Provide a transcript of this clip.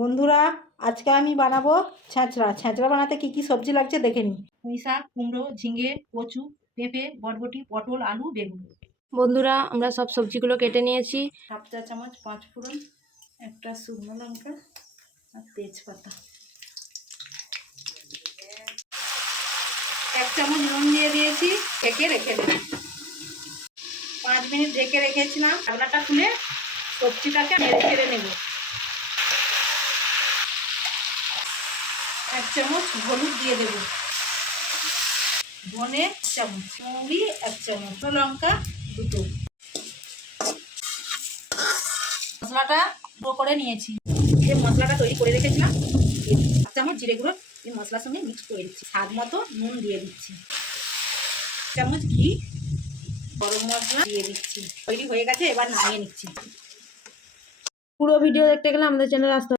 বন্ধুরা, আজকে আমি বানাবো ছ্যাঁচড়া। ছ্যাঁচড়া বানাতে কি কি সবজি লাগছে দেখে নিই। পুঁই শাক, কুমড়ো, ঝিঙে, কচু, পেঁপে, বরবটি, পটল, আলু, বেগুন। বন্ধুরা, আমরা সব সবজিগুলো কেটে নিয়েছি। হাফ চা চামচ পাঁচ ফোড়ন, একটা শুকনো লঙ্কা আর তেজপাতা, এক চামচ নুন দিয়ে দিয়েছি। ঢেকে রেখে দেব। 5 মিনিট ঢেকে রেখেছিলাম। ঢাকনাটা খুলে সবজিটাকে নেড়ে ছেড়ে নেব। এক চামচ হলুদ দিয়ে দেব, ধনে 1 চামচ, মৌরি 1 চামচ, লঙ্কা 2টো। মশলাটা গুঁড়ো করে নিয়েছি। যে মশলাটা তৈরি করে রেখেছিলাম, 1 চামচ জিরে গুঁড়ো এই মশলার সঙ্গে মিক্স করে দিচ্ছি। স্বাদ মতো নুন দিয়ে দিচ্ছি, 1 চামচ ঘি, গরম মশলা দিয়ে দিচ্ছি। তৈরি হয়ে গেছে, এবার নামিয়ে নিচ্ছি। পুরো ভিডিও দেখতে গেলে আমাদের চ্যানেলে আসতে